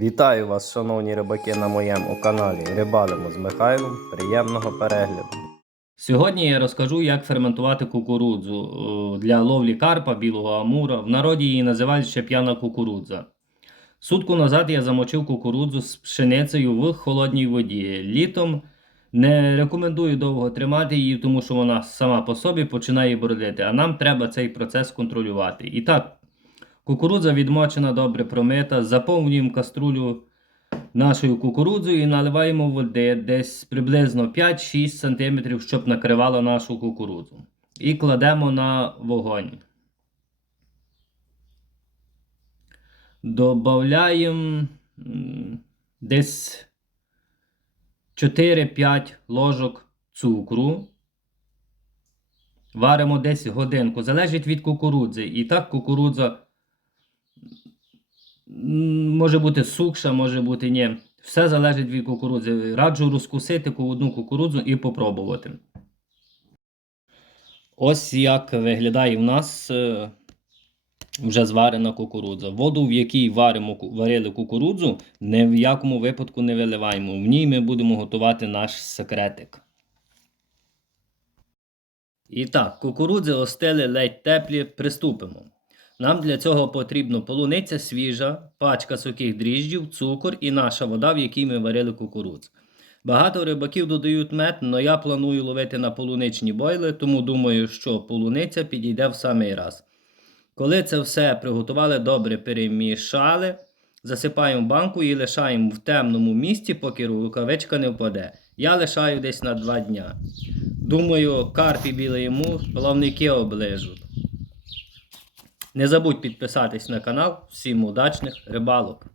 Вітаю вас, шановні рибаки, на моєму каналі Рибалимо з Михайлом. Приємного перегляду. Сьогодні я розкажу, як ферментувати кукурудзу е, для ловлі карпа, білого амура. В народі її називають ще п'яна кукурудза. Сутку назад я замочив кукурудзу з пшеницею в холодній воді. Літом не рекомендую довго тримати її, тому що вона сама по собі починає бродити, а нам треба цей процес контролювати. І так, Кукурудза відмочена, добре промита. Заповнюємо каструлю нашою кукурудзою і наливаємо води десь приблизно 5-6 см, щоб накривало нашу кукурудзу. І кладемо на вогонь. Добавляємо десь 4-5 ложок цукру. Варимо десь годинку. Залежить від кукурудзи. І так кукурудза Може бути сукша, може бути ні. Все залежить від кукурудзи. Раджу розкусити одну кукурудзу і попробувати. Ось як виглядає в нас е, вже зварена кукурудза. Воду, в якій варимо, варили кукурудзу, ні в якому випадку не виливаємо. В ній ми будемо готувати наш секретик. І так, кукурудзи остили ледь теплі, приступимо. Нам для цього потрібно полуниця свіжа, пачка сухих дріжджів, цукор і наша вода, в якій ми варили кукурудзу. Багато рибаків додають мед, але я планую ловити на полуничні бойли, тому думаю, що полуниця підійде в самий раз. Коли це все приготували, добре перемішали, засипаємо банку і лишаємо в темному місці, поки рукавичка не впаде. Я лишаю десь на 2 дня. Думаю, карп і білий йому плавники оближуть. Не забудь підписатись на канал. Всім удачних рибалок!